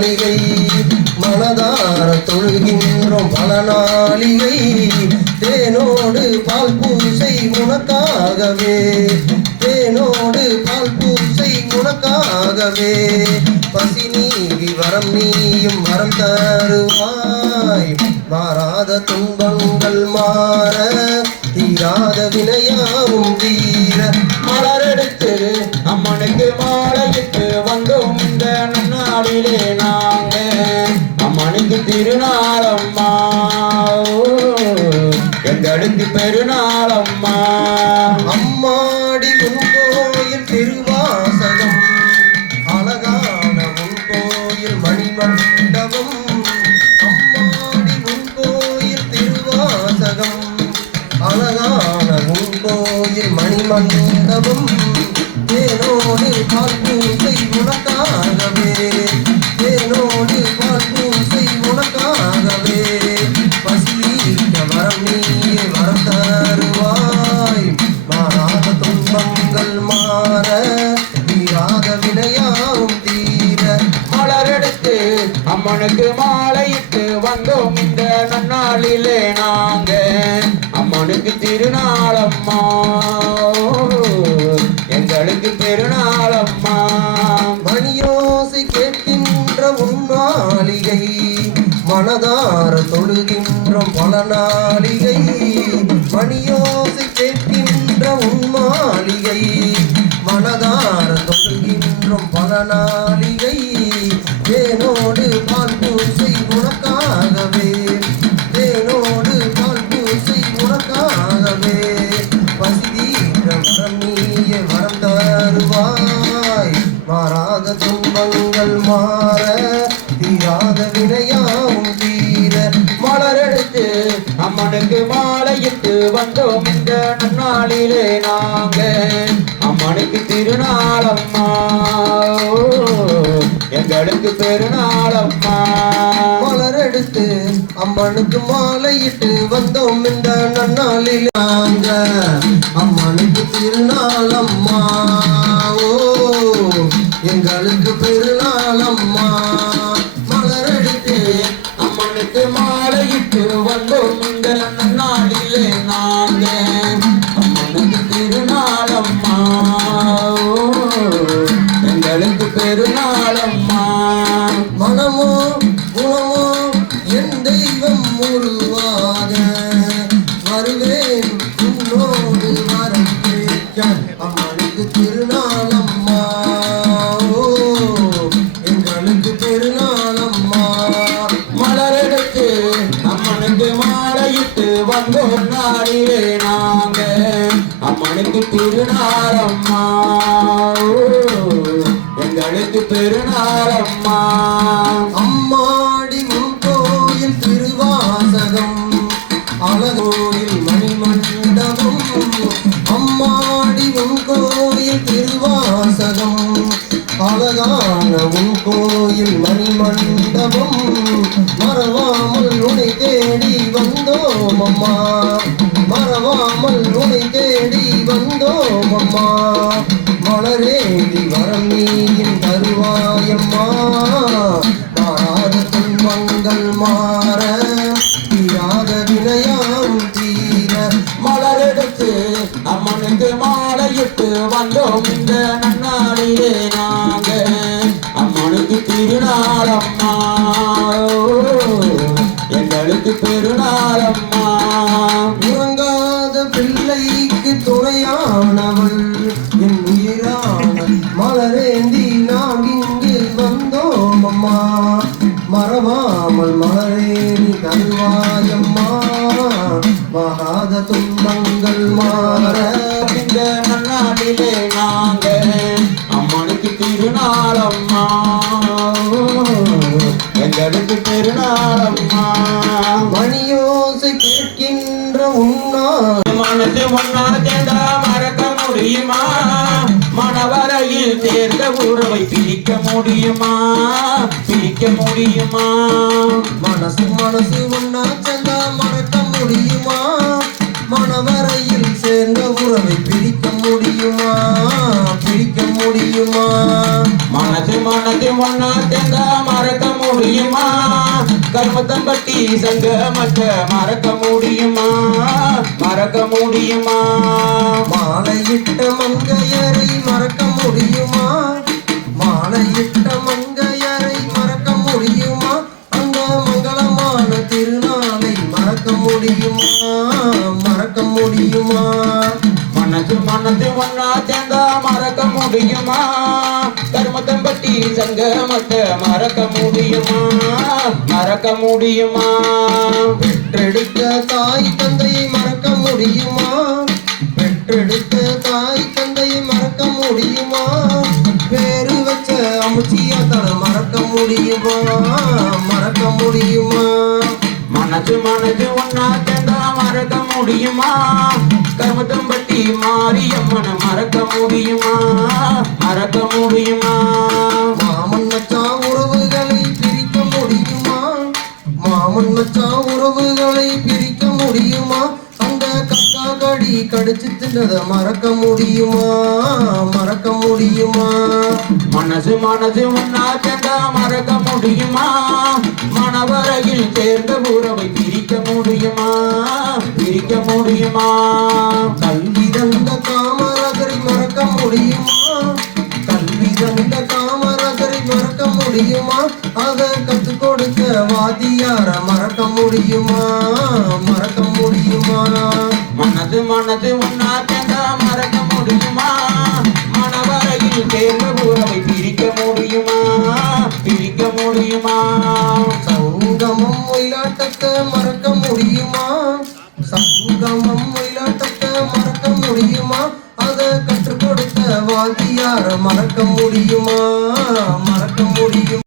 மாளிகை மனதார தொழுகின்றோம் பல நாளிகை தேனோடு பால் பூசை உனக்காகவே தேனோடு பால் பூசை உனக்காகவே பசி நீங்கி வரம் நீயும் வரம் தருவாய் மாறாத துன்பங்கள் மாற தீராத வினையாவும் தீர மலரெடுத்து அம்மனுக்கு மாலையிட்டு வந்தோம் இந்த நன்னாளிலே நாங்க அம்மனுக்கு திருநாளம்மா எங்களுக்கு பெருநாளம்மா அம்மாடி உன் கோயில் திருவாசகம் அழகான உன் கோயில் மணிமண்டபம் அம்மாடி உன் கோயில் திருவாசகம் அழகான உன் கோயில் மணிமண்டபம் தேனோடு பால் பூசை உனக்காகவே தேனோடு பால் பூசை உனக்காகவே பசிக்க வரம் நீயே வரம் தருவாய் மாறாத துன்பங்கள் மாற தீராத வினையாவும் தீர மலரெடுத்து அம்மனுக்கு மாலையிட்டு வந்தோம் இந்த நன்னாளிலே நாங்க அம்மனுக்கு திருநாளம்மா எங்களுக்கு பெருநாளம்மா மணியோசை கேட்கின்ற உன் மாளிகை மனதார தொழுகின்றோம் பல நாளிகை மணியோசை கேட்கின்ற உன் மாளிகை மனதார தொழுகின்றோம் பல நாளிகை தேனோடு பால் பூசை உனக்காகவே தேனோடு பால் பூசை உனக்காகவே பசிதீர வரம் நீயே வரம் தருவாய் மாறாத துன்பங்கள் மாற தீராத வினையாவும் தீர மலரெடுத்து அம்மனுக்கு மாலையிட்டு வந்தோம் இந்த நன்னாளிலே நாங்க அம்மனுக்கு திருநாளம்மா எங்களுக்கு பெருநாளம்மா மலரெடுத்து அம்மனுக்கு மாலையிட்டு வந்தோம் இந்த நன்னாளில் நாங்க அம்மனுக்கு திருநாளம்மா ஓ எங்களுக்கு பெருநாளம்மா மலரெடுத்து அம்மனுக்கு மாலையிட்டு வந்தோம் இந்த நன்னாளிலே நாங்க அம்மனுக்கு திருநாளம்மா எங்களுக்கு பெருநாளம்மா மனமோ குணமோ என் தெய்வம் உருவாக வருவேன் உன்னோடு வரம் கேட்க அம்மனுக்கு திருநாளம்மா ஓ எங்களுக்கு பெருநாளம்மா மலரெடுத்து அம்மனுக்கு மாலையிட்டு வந்தோம் நாளிலே நாங்க அம்மனுக்கு திருநாளம்மா எங்களுக்கு பெருநாளம்மா அம்மாடி உன் கோயில் திருவாசகம் அழகோயில் மணிமண்டபம் அம்மாடி உன் கோயில் திருவாசகம் அழகான உன் கோயில் மணிமண்டபம் மறவாமல் உன்னை தேடி வந்தோம் அம்மா மறவாமல் உன்னை தேடி வந்தோம் அம்மா மலரேந்தி வரம் நீயின் தருவாயம்மா மாறாத துன்பங்கள் மாற தீராத வினையாவும் தீர மலரெடுத்து அம்மனுக்கு மாலையிட்டு வந்தோம் இந்த நன்னாளிலே நாங்க அம்மனுக்கு திருநாளம்மா எங்களுக்கு பெருநாளம்மா உறங்காத பிள்ளைக்கு துணையானவள் என் உயிரான மலரேந்தி நாம் இங்கு வந்தோம் அம்மா மறவாமல் மலரேந்தி தருவாயம்மா மகாத துன்பங்கள் மாற இந்த நன்னாளிலே நாங்க அம்மனுக்கு திருநாளம்மா எங்களுக்கு பெருநாளம்மா மணியோசை கேட்கின்ற உன்னால் மனசு ஒன்னா சேர்ந்தா மறக்க முடியுமா மனவரையில் சேர்ந்த உறவை பிரிக்க முடியுமா பிரிக்க முடியுமா மனசு மனசு ஒன்னா சேர்ந்தா மறக்க முடியுமா மனவரையில் சேர்ந்த உறவை பிரிக்க முடியுமா பிரிக்க முடியுமா மனசு மனசு ஒன்னா சேர்ந்தா மறக்க கருமத்தம்பட்டி சங்கமத்த மறக்க முடியுமா மறக்க முடியுமா மாலையிட்ட மங்கையரை மறக்க முடியுமா மாலையிட்ட மங்கையரை மறக்க முடியுமா அந்த மங்களமான திருநாளை மறக்க முடியுமா மறக்க முடியுமா மனது மனது ஒன்னா சேர்ந்தா மறக்க முடியுமா கருமத்தம்பட்டி சங்கமத்த மறக்க முடியுமா மறக்க முடியுமா பெற்றெடுத்த தாய் தந்தையை மறக்க முடியுமா பெற்றெடுத்த தாய் தந்தையை மறக்க முடியுமா பேரு வச்ச அமுச்சியாத்தால மறக்க முடியுமா மறக்க முடியுமா மனது மனது ஒன்னா சேர்ந்தா மறக்க முடியுமா கருமத்தம்பட்டி மாரியம்மனை மறக்க முடியுமா மறக்க முடியுமா மாமன் மச்சான் உறவுகளை பிரிக்க முடியுமா மாமன் மச்சான் உறவுகளை பிரிக்க முடியுமா அந்த கக்கா கடி கடிச்சு தின்னதை மறக்க முடியுமா மறக்க முடியுமா மனசு மனசு ஒன்னா சேர்ந்தா மறக்க முடியுமா மனவரையில் சேர்ந்த உறவை பிரிக்க முடியுமா பிரிக்க முடியுமா கல்வி தந்த காமராஜரை மறக்க முடியுமா கல்வி தந்த காமராஜரை மறக்க முடியுமா அதை கற்றுக் கொடுத்த வாத்தியார மறக்க முடியுமா மறக்க முடியுமா மனது மனது ஒன்னா சேர்ந்தா மறக்க முடியுமா மனவரையில் சேர்ந்த உறவை பிரிக்க முடியுமா பிரிக்க முடியுமா